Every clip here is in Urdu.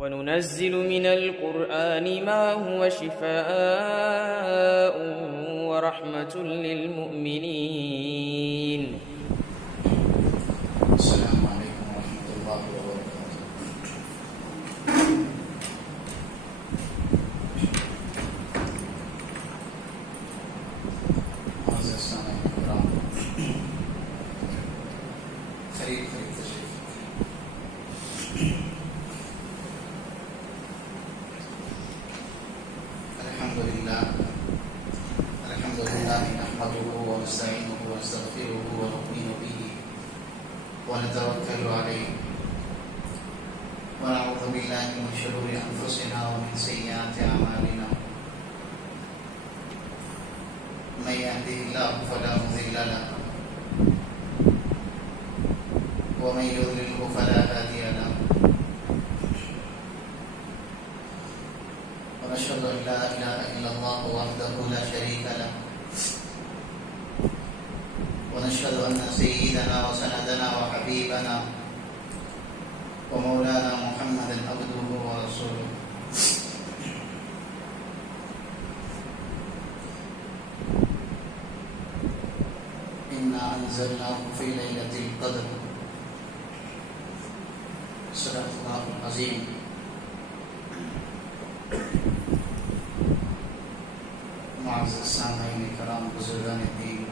وننزل من القرآن ما هو شفاء ورحمة للمؤمنين. السلام علیکم ورحمۃ اللہ وبرکاتہ. معزز سامعین کرام، خرید تشریف. الحمد لله نحمده ونستعينه ونستغفره ونؤمن به ونتوكل عليه ونعوذ بالله من شرور أنفسنا ومن سيئات أعمالنا. من يهده الله فلا مضل له ومن يضلله فلا هادي له. ونشهد أن لا إله إلا الله وحده لا شريك له ونشهد أن سيدنا وسندنا وحبيبنا ومولانا محمدا عبده ورسوله. إنا أنزلناه في ليلة القدر. صدق الله العظيم. معزز سامعین کرام، بزرگان دین،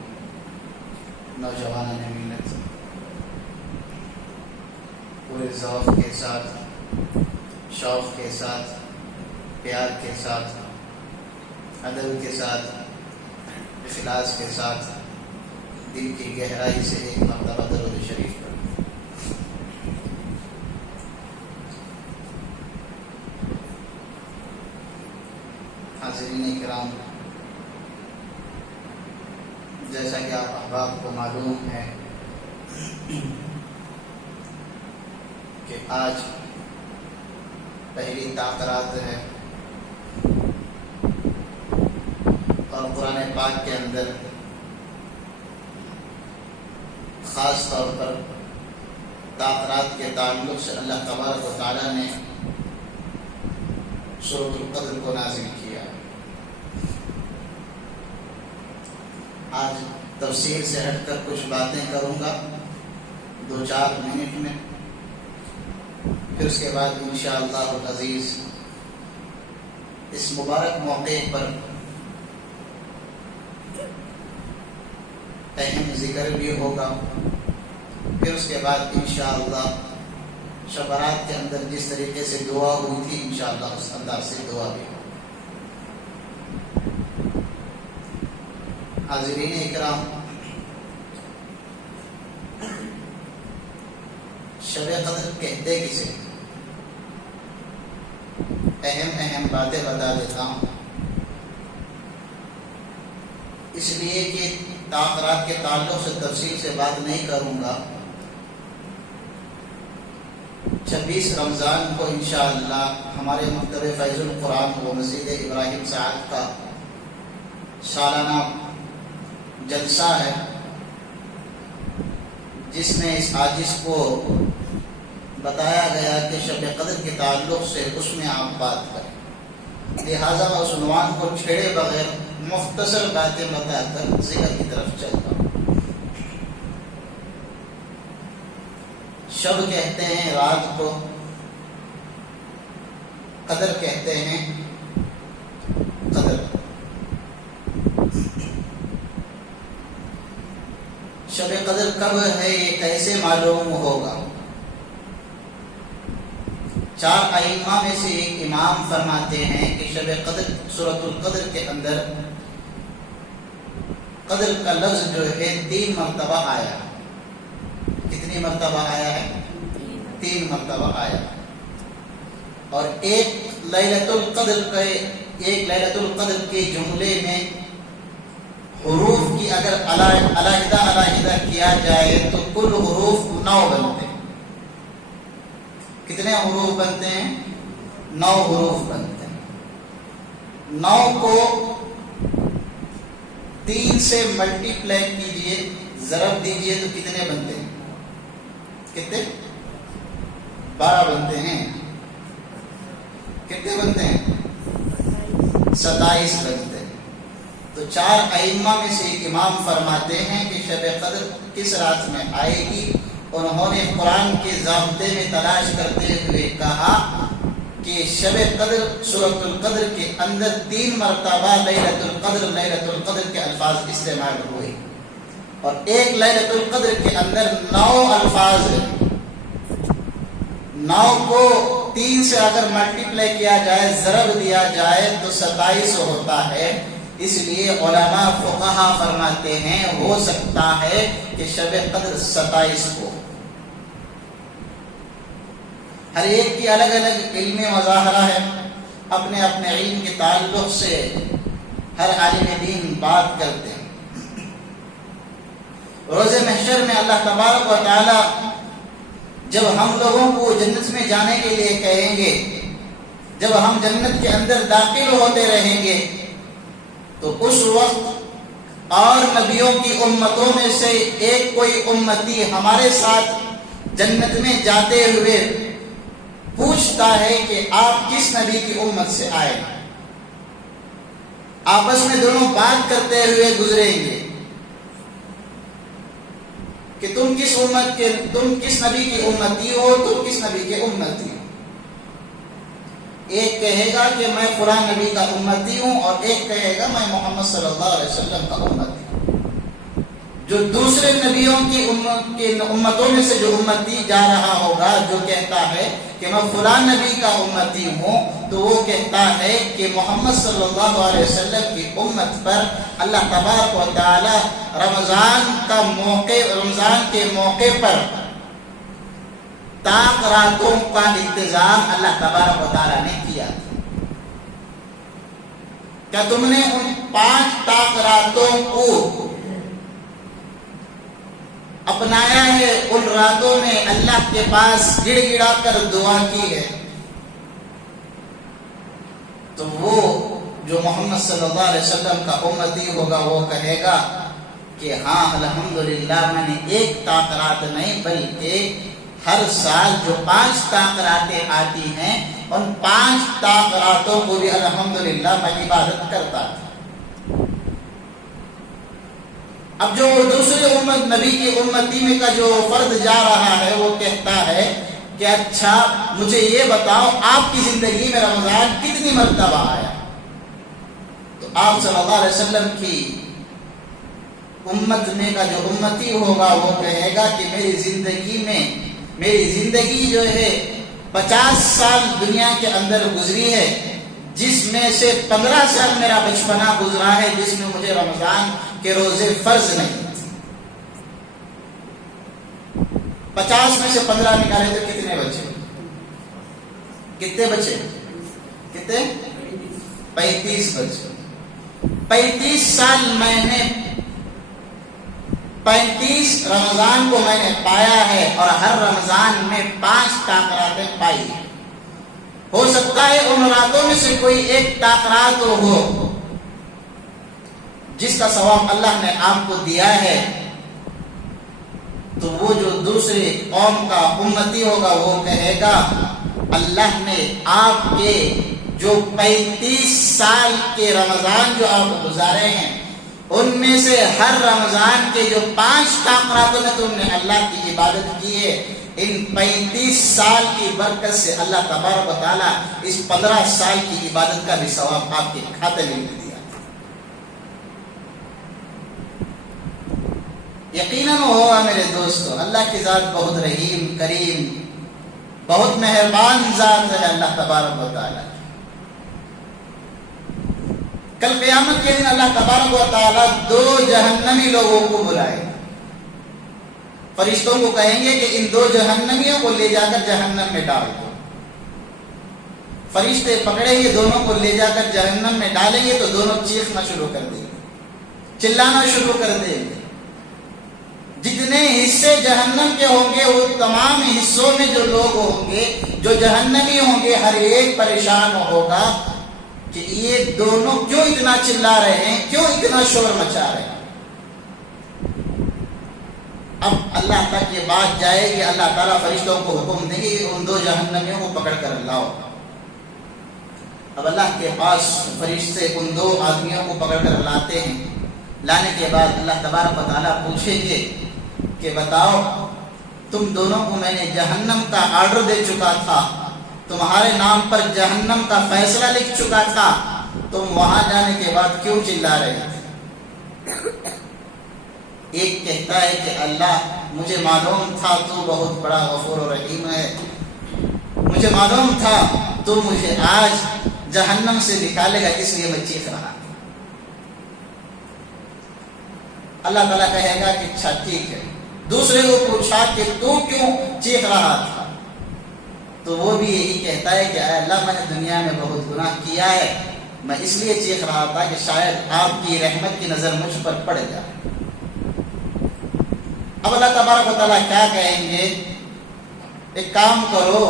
نوجوانان ملت، پورے ذوق کے ساتھ، شوق کے ساتھ، پیار کے ساتھ، ادب کے ساتھ، اخلاص کے ساتھ، دل کی گہرائی سے ایک مرتبہ درود شریف پڑھیں. حاضرین کرام، جیسا کہ آپ احباب کو معلوم ہے کہ آج پہلی تاخرات ہے، اور قرآن پاک کے اندر خاص طور پر تاخرات کے تعلق سے اللہ تبارک و تعالیٰ نے سورۃ القدر کو نازل کیا. آج تفسیر سے ہٹ کر کچھ باتیں کروں گا 2-4 منٹ میں، پھر اس کے بعد انشاءاللہ العزیز اس مبارک موقع پر اہم ذکر بھی ہوگا. پھر اس کے بعد انشاءاللہ شب برات کے اندر جس طریقے سے دعا ہوئی تھی انشاءاللہ اس انداز سے دعا بھی ہوگی. حاضرین اکرام، شب قدر کہتے کسے؟ اہم باتیں بتا دیتا ہوں، اس لیے کہ تاخرات کے تعلق سے تفصیل سے بات نہیں کروں گا. 26 رمضان کو انشاءاللہ ہمارے مکتب فیض القرآن و مسجد ابراہیم سعد کا سالانہ جلسہ ہے، جس میں اس عاجز کو بتایا گیا کہ شب قدر کے تعلق سے اس میں آپ بات کریں. لہٰذا میں اس عنوان کو چھیڑے بغیر مختصر باتیں بتا کر ذکر کی طرف چلتا ہوں. شب کہتے ہیں رات کو، قدر کہتے ہیں قدر. شب قدر کب ہے، یہ کیسے معلوم ہوگا؟ 4 ائمہ میں سے ایک امام فرماتے ہیں کہ شب قدر سورۃ القدر کے اندر قدر کا لفظ جو ہے 3 مرتبہ آیا. کتنی مرتبہ آیا ہے؟ 3 مرتبہ آیا. اور ایک لیلۃ القدر کے جملے میں حروف کی اگر علیحدہ کیا جائے تو کل حروف 9 بنتے ہیں. کتنے حروف بنتے ہیں؟ 9 حروف بنتے ہیں. 9 کو 3 سے ملٹی پلائی کیجئے، ضرب دیجئے تو کتنے بنتے ہیں؟ کتنے؟ 12 بنتے ہیں. کتنے بنتے ہیں؟ 27 بنتے ہیں۔ تو 4 ائمہ میں سے ایک امام فرماتے ہیں کہ شب قدر کس رات میں آئے گی؟ انہوں نے قرآن کے ضابطے میں تلاش کرتے ہوئے کہا کہ شب قدر سورۃ القدر کے اندر 3 مرتبہ لیلۃ القدر کے الفاظ استعمال ہوئے، اور ایک لیلۃ القدر کے اندر 9 الفاظ ہیں۔ 9 کو 3 سے اگر ملٹیپلائی کیا جائے، ضرب دیا جائے تو 27 ہوتا ہے۔ اس لیے علماء فقہا فرماتے ہیں ہو سکتا ہے کہ شب قدر 27 کو۔ ہر ایک کی الگ الگ علمی مظاہرہ ہے، اپنے اپنے علم کے تعلق سے ہر عالم دین بات کرتے ہیں۔ روز محشر میں اللہ تبارک و تعالی جب ہم لوگوں کو جنت میں جانے کے لیے کہیں گے، جب ہم جنت کے اندر داخل ہوتے رہیں گے، تو اس وقت اور نبیوں کی امتوں میں سے ایک کوئی امتی ہمارے ساتھ جنت میں جاتے ہوئے پوچھتا ہے کہ آپ کس نبی کی امت سے آئے؟ آپس میں دونوں بات کرتے ہوئے گزریں گے کہ تم کس نبی کی امتی ہو، تم کس نبی کے امتی ہو۔ ایک کہے گا کہ میں فلاں نبی کا امتی ہوں، اور ایک کہے گا میں محمد صلی اللہ علیہ وسلم کا امتی ہوں۔ جو دوسرے نبیوں کی امتوں میں سے جو امتی جا رہا ہوگا، جو کہتا ہے کہ میں فلاں نبی کا امتی ہوں، تو وہ کہتا ہے کہ محمد صلی اللہ علیہ وسلم کی امت پر اللہ تبارک و تعالی رمضان کے موقع پر طاق راتوں کا انتظام اللہ تبارک و تعالی نے کیا۔ کیا تم نے ان 5 طاق راتوں کو اپنایا ہے؟ ان راتوں میں اللہ کے پاس گڑ گڑا کر دعا کی ہے؟ تو وہ جو محمد صلی اللہ علیہ وسلم کا امتی ہوگا وہ کہے گا کہ ہاں الحمدللہ میں نے 1 طاق رات نہیں بلکہ ہر سال جو 5 طاق راتیں آتی ہیں، ان 5 طاق راتوں کو بھی الحمدللہ میں عبادت کرتا تھا۔ اب جو دوسری امت نبی کی امتی میں کا جو فرد جا رہا ہے، وہ کہتا ہے کہ اچھا مجھے یہ بتاؤ آپ کی زندگی میں رمضان کتنی مرتبہ آیا؟ تو آپ صلی اللہ علیہ وسلم کی امت میں کا جو امتی ہوگا وہ کہے گا کہ میری زندگی جو ہے 50 سال دنیا کے اندر گزری ہے، جس میں سے 15 سال میرا بچپنا گزرا ہے، جس میں مجھے رمضان کے روزے فرض نہیں۔ 50 میں سے 15 نکالے تو کتنے بچے؟ کتنے بچے؟ کتنے؟ 35 بچے۔ 35 سال میں نے 35 رمضان کو میں نے پایا ہے، اور ہر رمضان میں 5 طاق راتیں پائی ہیں۔ ہو سکتا ہے ان راتوں میں سے کوئی ایک طاق رات ہو جس کا ثواب اللہ نے آپ کو دیا ہے، تو وہ جو دوسرے قوم کا امتی ہوگا وہ کہے گا اللہ نے آپ کے جو 35 سال کے رمضان جو آپ گزارے ہیں، ان میں سے ہر رمضان کے جو 5 طاق راتوں میں تم نے اللہ کی عبادت کی ہے، ان 35 سال کی برکت سے اللہ تبارک و تعالیٰ اس 15 سال کی عبادت کا بھی ثواب آپ کے کھاتے میں دیا۔ یقیناً ہوگا میرے دوستو، اللہ کی ذات بہت رحیم کریم بہت مہربان ذات ہے اللہ تبارک و تعالیٰ۔ کل قیامت کے دن اللہ تبارک و تعالیٰ 2 جہنمی لوگوں کو بلائے، فرشتوں کو کہیں گے کہ ان 2 جہنمیوں کو لے جا کر جہنم میں ڈال دو۔ فرشتے پکڑیں گے دونوں کو، لے جا کر جہنم میں ڈالیں گے تو دونوں چیخنا شروع کر دیں گے، چلانا شروع کر دیں گے۔ جتنے حصے جہنم کے ہوں گے وہ تمام حصوں میں جو لوگ ہوں گے، جو جہنمی ہوں گے، ہر ایک پریشان ہوگا کہ یہ دونوں کیوں اتنا چلا رہے ہیں، کیوں اتنا شور مچا رہے ہیں۔ اب اللہ تک یہ بات جائے گی، اللہ تعالیٰ فرشتوں کو حکم دیں گے کہ ان 2 جہنمیوں کو پکڑ کر لاؤ۔ اب اللہ کے پاس فرشتے ان دو آدمیوں کو پکڑ کر لاتے ہیں. لانے کے بعد اللہ تبارک و تعالیٰ پوچھیں گے کہ بتاؤ تم دونوں کو میں نے جہنم کا آرڈر دے چکا تھا, تمہارے نام پر جہنم کا فیصلہ لکھ چکا تھا, تم وہاں جانے کے بعد کیوں چلا رہے تھے؟ ایک کہتا ہے کہ اللہ مجھے معلوم تھا تو بہت بڑا غفور و رحیم ہے, مجھے معلوم تھا تو مجھے آج جہنم سے نکالے گا, اس لیے میں چیخ رہا تھا. اللہ تعالیٰ کہے گا کہ اچھا ٹھیک ہے. دوسرے کو پوچھا کہ تو کیوں چیخ رہا تھا, تو وہ بھی یہی کہتا ہے کہ اے اللہ میں نے دنیا میں بہت گناہ کیا ہے, میں اس لیے چیخ رہا تھا کہ شاید آپ کی رحمت کی نظر مجھ پر پڑ جائے. اب اللہ تبارک و تعالیٰ کیا کہیں گے, ایک کام کرو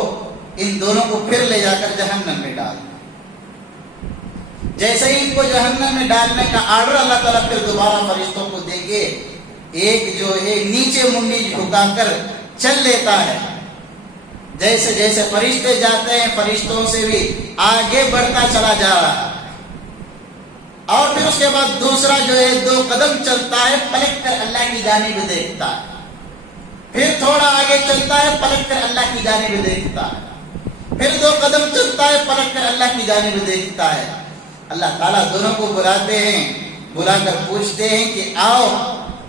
ان دونوں کو پھر لے جا کر جہنم میں ڈال. جیسے ہی ان کو جہنم میں ڈالنے کا آرڈر اللہ تعالیٰ پھر دوبارہ فرشتوں کو دیں گے, ایک جو ہے نیچے منڈی جھکا کر چل لیتا ہے. جیسے جیسے فرشتے جاتے ہیں فرشتوں سے بھی آگے بڑھتا چلا جا رہا ہے. اور پھر اس کے بعد دوسرا جو ہے 2 قدم چلتا ہے, پلٹ کر اللہ کی جانب دیکھتا ہے. پھر تھوڑا آگے چلتا ہے, پلٹ کر اللہ کی جانب دیکھتا ہے. پھر 2 قدم چلتا ہے, پلٹ کر اللہ کی جانب دیکھتا ہے. اللہ تعالیٰ دونوں کو بلاتے ہیں, بلا کر پوچھتے ہیں کہ آؤ,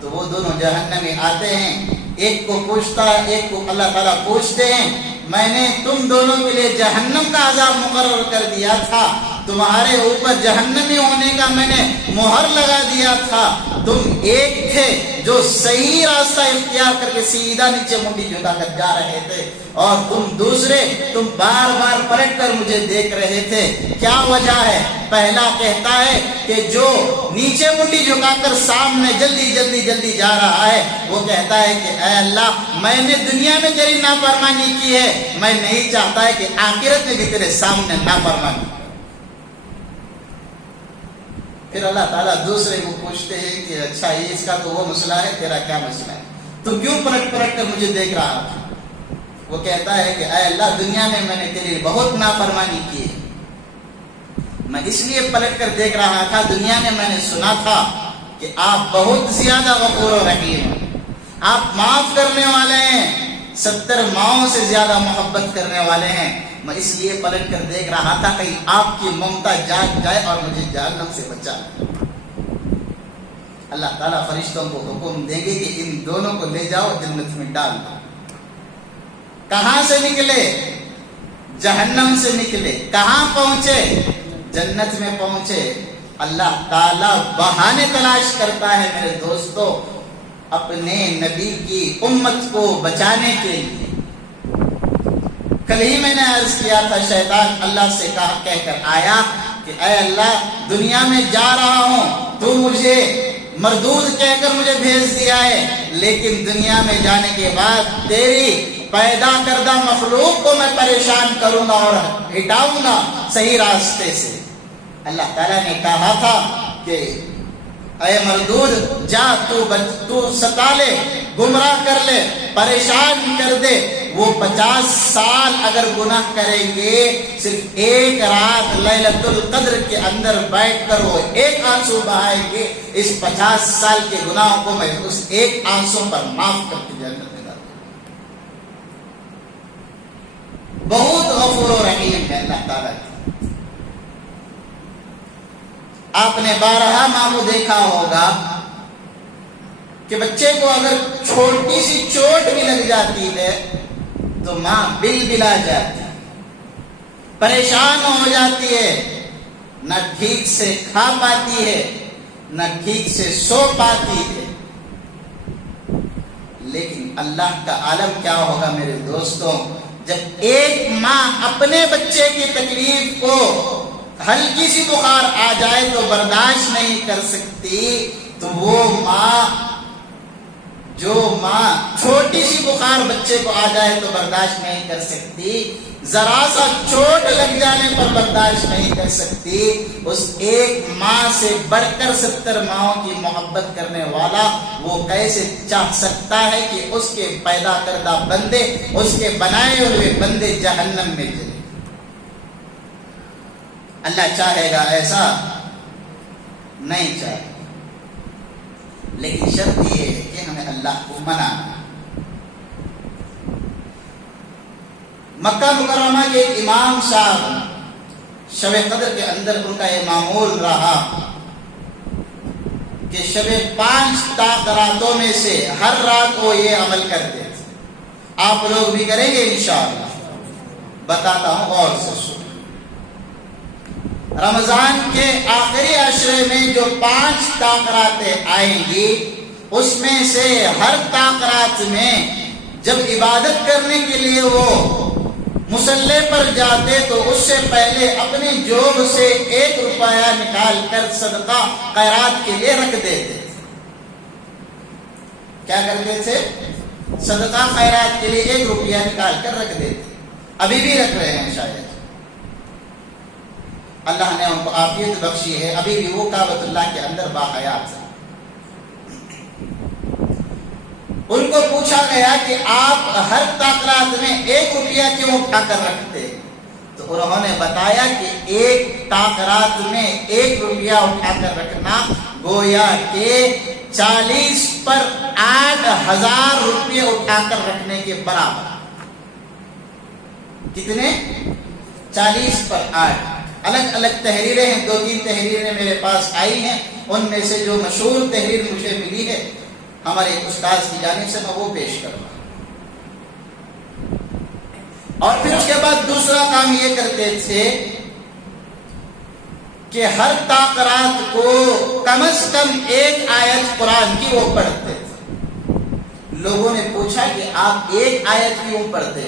تو وہ دونوں جہنم میں آتے ہیں. ایک کو پوچھتا ہے, ایک کو اللہ تعالیٰ پوچھتے ہیں میں نے تم دونوں کے لیے جہنم کا عذاب مقرر کر دیا تھا, تمہارے اوپر جہنمی ہونے کا میں نے مہر لگا دیا تھا. تم ایک تھے جو صحیح راستہ اختیار کر کے سیدھا نیچے منڈی جھکا کر جا رہے تھے, اور تم دوسرے تم بار بار پلٹ کر مجھے دیکھ رہے تھے. کیا وجہ ہے؟ پہلا کہتا ہے کہ جو نیچے منڈی جھکا کر سامنے جلدی جلدی جلدی جا رہا ہے, وہ کہتا ہے کہ اے اللہ میں نے دنیا میں تیری نافرمانی کی ہے, میں نہیں چاہتا ہے کہ آخرت میں بھی تیرے سامنے نافرمانی. پھر اللہ تعالیٰ دوسرے کو پوچھتے ہیں کہ اچھا یہ اس کا تو وہ مسئلہ ہے, تیرا کیا مسئلہ ہے, تو کیوں پلٹ پلٹ کر مجھے دیکھ رہا تھا؟ وہ کہتا ہے کہ اے اللہ دنیا میں میں نے تیری بہت نافرمانی کی ہے, میں اس لیے پلٹ کر دیکھ رہا تھا. دنیا میں نے سنا تھا کہ آپ بہت زیادہ غفور و رحیم ہیں, آپ معاف کرنے والے ہیں, 70 ماؤں سے زیادہ محبت کرنے والے ہیں. میں اس لیے پلٹ کر دیکھ رہا تھا کہیں آپ کی ممتا جاگ جائے اور مجھے جہنم سے بچا. اللہ تعالیٰ فرشتوں کو حکم دیں گے کہ ان دونوں کو لے جاؤ جنت میں ڈال دو. کہاں سے نکلے؟ جہنم سے نکلے. کہاں پہنچے؟ جنت میں پہنچے. اللہ تعالیٰ بہانے تلاش کرتا ہے میرے دوستو اپنے نبی کی امت کو بچانے کے لیے. کل ہی میں نے عرض کیا تھا, شیطان اللہ سے کہہ کر آیا کہ اے اللہ دنیا میں جا رہا ہوں, تو مجھے مردود کہہ کر مجھے بھیج دیا ہے, لیکن دنیا میں جانے کے بعد تیری پیدا کردہ مخلوق کو میں پریشان کروں گا اور ہٹاؤں گا صحیح راستے سے. اللہ تعالیٰ نے کہا تھا کہ اے مردود جا, تو ستا لے, گمراہ کر لے, پریشان کر دے. وہ 50 سال اگر گناہ کریں گے, صرف ایک رات لیلۃ القدر کے اندر بیٹھ کر وہ ایک آنسو بہائیں گے, اس 50 سال کے گناہوں کو میں اس ایک آنسو پر معاف کر کے جنت میں ڈال دوں. بہت غفور و رحیم ہے اللہ تعالیٰ. آپ نے بارہا ماموں دیکھا ہوگا کہ بچے کو اگر چھوٹی سی چوٹ بھی لگ جاتی ہے تو ماں بل بلا جاتی, پریشان ہو جاتی ہے, نہ ٹھیک سے کھا پاتی ہے, نہ ٹھیک سے سو پاتی ہے. لیکن اللہ کا عالم کیا ہوگا میرے دوستوں, جب ایک ماں اپنے بچے کی تکلیف کو ہلکی سی بخار آ جائے تو برداشت نہیں کر سکتی, تو وہ ماں جو ماں چھوٹی سی بخار بچے کو آ جائے تو برداشت نہیں کر سکتی, ذرا سا چوٹ لگ جانے پر برداشت نہیں کر سکتی, اس ایک ماں سے بڑھ کر 70 ماؤں کی محبت کرنے والا وہ کیسے چاہ سکتا ہے کہ اس کے پیدا کردہ بندے, اس کے بنائے ہوئے بندے جہنم میں چلے. اللہ چاہے گا ایسا نہیں چاہے، لیکن شرط یہ ہے کہ ہمیں اللہ کو منانا۔ مکہ مکرمہ کے ایک امام صاحب شب قدر کے اندر ان کا یہ معمول رہا کہ شب 5 طاق راتوں میں سے ہر رات وہ یہ عمل کرتے تھے۔ آپ لوگ بھی کریں گے انشاءاللہ، بتاتا ہوں اور سے سن۔ رمضان کے آخری عشرے میں جو 5 طاق راتیں آئیں گی، اس میں سے ہر طاق رات میں جب عبادت کرنے کے لیے وہ مصلی پر جاتے تو اس سے پہلے اپنی جوب سے 1 روپیہ نکال کر صدقہ خیرات کے لیے رکھ دیتے تھے۔ کیا کرتے تھے؟ صدقہ خیرات کے لیے 1 روپیہ نکال کر رکھ دیتے، ابھی بھی رکھ رہے ہیں شاید، اللہ نے ان کو عافیت بخشی ہے، ابھی بھی وہ کعبۃ اللہ کے اندر باحیات ہیں۔ ان کو پوچھا گیا کہ آپ ہر طاق رات میں 1 روپیہ کیوں اٹھا کر رکھتے؟ تو انہوں نے بتایا کہ 1 طاق رات میں 1 روپیہ اٹھا کر رکھنا گویا کہ 40 پر 8,000 روپیہ اٹھا کر رکھنے کے برابر۔ کتنے؟ 40 پر 8۔ الگ الگ تحریریں ہیں، 2-3 تحریریں میرے پاس آئی ہیں، ان میں سے جو مشہور تحریر مجھے ملی ہے ہمارے استاد کی جانب سے، میں وہ پیش کروں گا۔ اور پھر اس کے بعد دوسرا کام یہ کرتے تھے کہ ہر طاق رات کو کم از کم 1 آیت قرآن کی وہ پڑھتے تھے۔ لوگوں نے پوچھا کہ آپ 1 آیت کیوں پڑھتے؟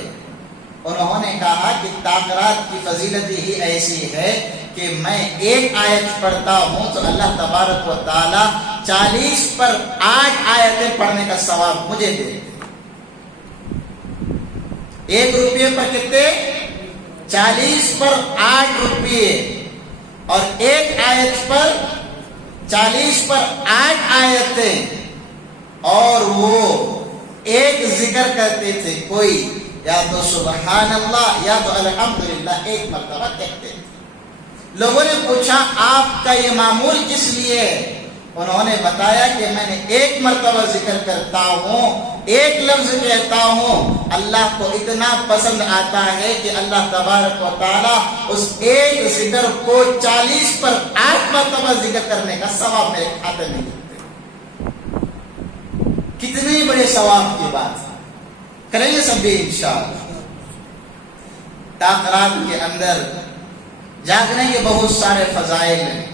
انہوں نے کہا کہ طاق رات کی فضیلت ہی ایسی ہے کہ میں 1 آیت پڑھتا ہوں تو اللہ تبارک و تعالی 40 پر 8 آیتیں پڑھنے کا ثواب مجھے دے دیتے۔ 1 روپیے پر کتنے؟ 40 پر 8 روپیے، اور 1 آیت پر 40 پر 8 آیتیں، اور وہ ایک ذکر کرتے تھے، کوئی یا تو سبحان اللہ یا تو الحمدللہ 1 مرتبہ کہتے تھے۔ لوگوں نے پوچھا آپ کا یہ معمول کس لیے ہے؟ انہوں نے بتایا کہ میں نے 1 مرتبہ ذکر کرتا ہوں، 1 لفظ کہتا ہوں، اللہ کو اتنا پسند آتا ہے کہ اللہ تبارک و تعالی اس 1 ذکر کو 40 پر 8 مرتبہ ذکر کرنے کا ثواب میرے کھاتے میں دیتے۔ کتنے بڑے ثواب کی بات ہے، کریں گے سب بھی انشاءاللہ۔ طاق رات کے اندر جاگنے کے بہت سارے فضائل ہیں۔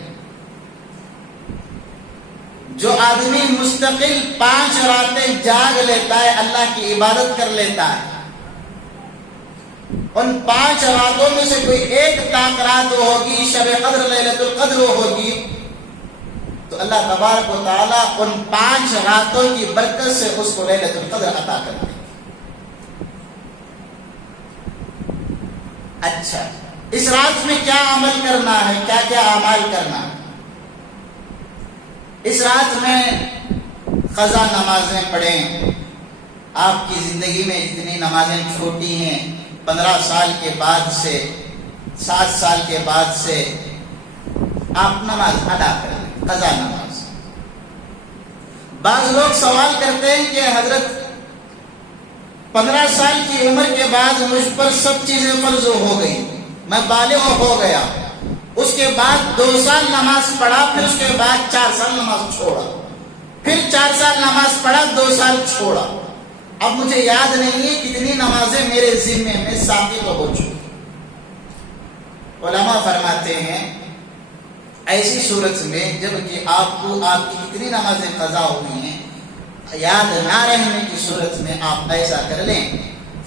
جو آدمی مستقل 5 راتیں جاگ لیتا ہے، اللہ کی عبادت کر لیتا ہے، ان 5 راتوں میں سے کوئی 1 طاق رات ہوگی، شب قدر لیلۃ القدر ہوگی، تو اللہ تبارک و تعالیٰ ان 5 راتوں کی برکت سے اس کو لیلۃ القدر عطا کر دے۔ اچھا، اس رات میں کیا عمل کرنا ہے، کیا کیا اعمال کرنا ہے؟ اس رات میں قضا نمازیں پڑھیں۔ آپ کی زندگی میں جتنی نمازیں چھوٹی ہیں، 15 سال کے بعد سے 7 سال کے بعد سے آپ نماز ادا کریں، قضا نماز۔ بعض لوگ سوال کرتے ہیں کہ حضرت 15 سال کی عمر کے بعد مجھ پر سب چیزیں فرض ہو گئی، میں بالغ ہو گیا، اس کے بعد 2 سال نماز پڑھا، پھر اس کے بعد 4 سال نماز چھوڑا، پھر 4 سال نماز پڑھا، 2 سال چھوڑا، اب مجھے یاد نہیں ہے کتنی نمازیں میرے ذمے میں ثابت ہو چکی۔ علماء فرماتے ہیں ایسی صورت میں جب کہ آپ کو آپ کی کتنی نمازیں قضا ہوئی ہیں یاد نہ رہنے کی صورت میں آپ ایسا کر لیں،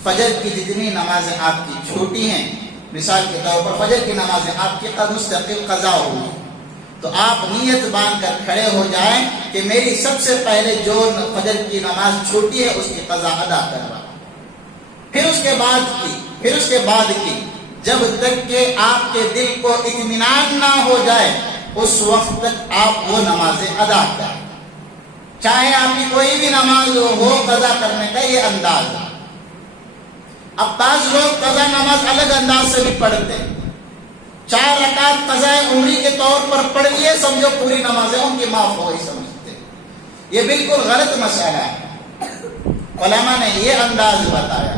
فجر کی جتنی نمازیں آپ کی چھوٹی ہیں، مثال کے طور پر فجر کی نمازیں آپ کی مستقل قضا ہوئی، تو آپ نیت باندھ کر کھڑے ہو جائیں کہ میری سب سے پہلے جو فجر کی نماز چھوٹی ہے اس کی قضا ادا کر رہا، پھر اس کے بعد کی جب تک کہ آپ کے دل کو اطمینان نہ ہو جائے اس وقت تک آپ وہ نمازیں ادا کریں، چاہے آپ کی کوئی بھی نماز ہو، قضا کرنے کا یہ انداز ہے۔ اب بعض لوگ قضا نماز الگ انداز سے بھی پڑھتے ہیں، 4 رکعت قضاء عمری کے طور پر پڑھ لیے، سمجھو پوری نمازیں ان کی معاف ہو گئی سمجھتے. یہ بالکل غلط مسئلہ ہے. علماء نے یہ انداز بتایا.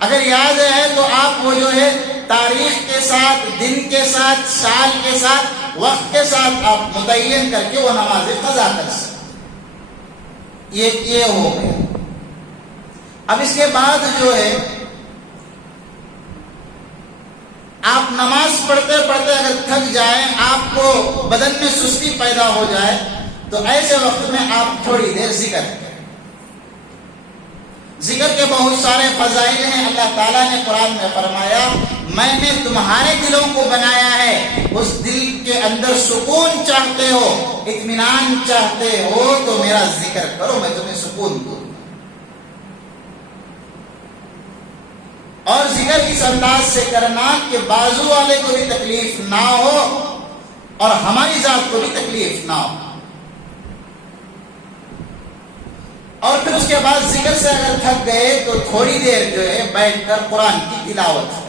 اگر یاد ہے تو آپ وہ جو ہے تاریخ کے ساتھ، دن کے ساتھ، سال کے ساتھ، وقت کے ساتھ آپ متعین کر کے وہ نمازیں قضا کر سکتے. یہ ہو گیا. اب اس کے بعد جو ہے آپ نماز پڑھتے پڑھتے اگر تھک جائیں، آپ کو بدن میں سستی پیدا ہو جائے، تو ایسے وقت میں آپ تھوڑی دیر ذکر کریں. ذکر کے بہت سارے فضائل ہیں. اللہ تعالیٰ نے قرآن میں فرمایا میں نے تمہارے دلوں کو بنایا ہے، اس دل کے اندر سکون چاہتے ہو، اطمینان چاہتے ہو تو میرا ذکر کرو، میں تمہیں سکون دوں. اور ذکر اس انداز سے کرنا کہ بازو والے کو بھی تکلیف نہ ہو اور ہماری ذات کو بھی تکلیف نہ ہو. اور پھر اس کے بعد ذکر سے اگر تھک گئے تو تھوڑی دیر جو ہے بیٹھ کر قرآن کی تلاوت کریں.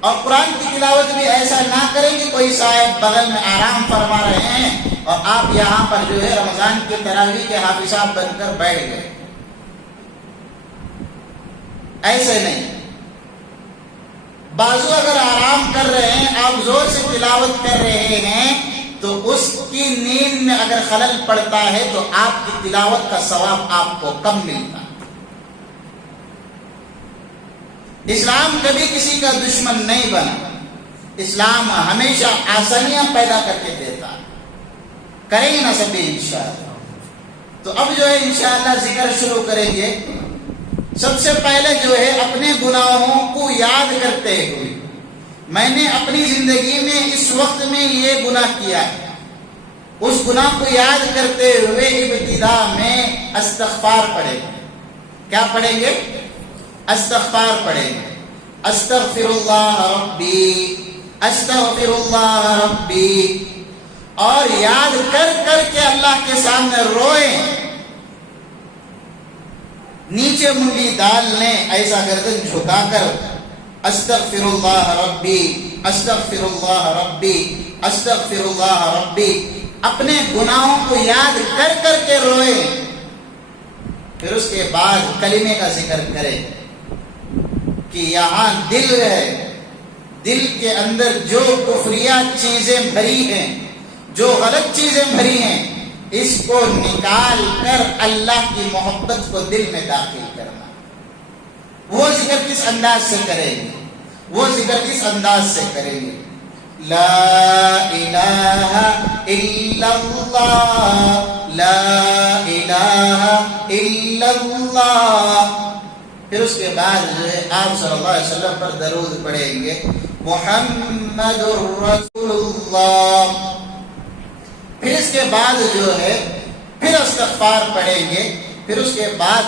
اور قرآن کی تلاوت بھی ایسا نہ کریں کہ کوئی صاحب بغل میں آرام فرما رہے ہیں اور آپ یہاں پر جو ہے رمضان کے تراویح کے حافظ صاحب بن کر بیٹھ گئے. ایسے نہیں. بازو اگر آرام کر رہے ہیں، آپ زور سے تلاوت کر رہے ہیں، تو اس کی نیند میں اگر خلل پڑتا ہے تو آپ کی تلاوت کا ثواب آپ کو کم ملتا. اسلام کبھی کسی کا دشمن نہیں بنا. اسلام ہمیشہ آسانیاں پیدا کر کے دیتا. کریں گے نا سبھی انشاءاللہ. تو اب جو ہے انشاءاللہ ذکر شروع کریں گے. سب سے پہلے جو ہے اپنے گناہوں کو یاد کرتے ہوئے، میں نے اپنی زندگی میں اس وقت میں یہ گناہ کیا ہے، اس گناہ کو یاد کرتے ہوئے ابتدا میں استغفار پڑھیں گے. کیا پڑھیں گے؟ استغفار پڑھیں گے. استغفر اللہ ربی، استغفر اللہ ربی. اور یاد کر کر کے اللہ کے سامنے روئیں. نیچے منڈی ڈال لیں، ایسا گردن جھکا کر استغفر اللہ ربی، استغفر اللہ ربی، استغفر اللہ ربی. اپنے گناہوں کو یاد کر کر کے روئے. پھر اس کے بعد کلمے کا ذکر کریں کہ یہاں دل ہے، دل کے اندر جو کفریہ چیزیں بھری ہیں، جو غلط چیزیں بھری ہیں، اس کو نکال کر اللہ کی محبت کو دل میں داخل کرنا. وہ ذکر کس انداز سے کریں گے؟ وہ ذکر کس انداز سے کریں گے؟ لا الہ الا اللہ، لا الہ الا اللہ. پھر اس کے بعد جو ہے آپ صلی اللہ علیہ وسلم پر درود پڑھیں گے، محمد الرسول اللہ. پھر اس کے بعد جو ہے پھر استغفار پڑھیں گے. پھر اس کے بعد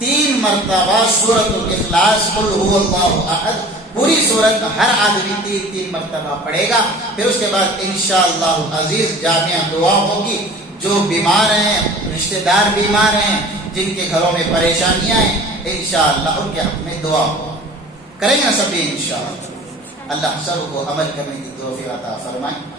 3 مرتبہ سورۃ الاخلاص قل هو اللہ احد، پوری سورت ہر آدمی 3 مرتبہ پڑھے گا. پھر اس کے بعد انشاءاللہ عزیز جامعہ دعا ہوگی. جو بیمار ہیں، رشتہ دار بیمار ہیں، جن کے گھروں میں پریشانیاں ہیں، انشاءاللہ ان کے حق میں دعا ہو. کریں گے سبھی انشاءاللہ. اللہ سب کو عمل کرنے کی توفیق عطا فرمائے.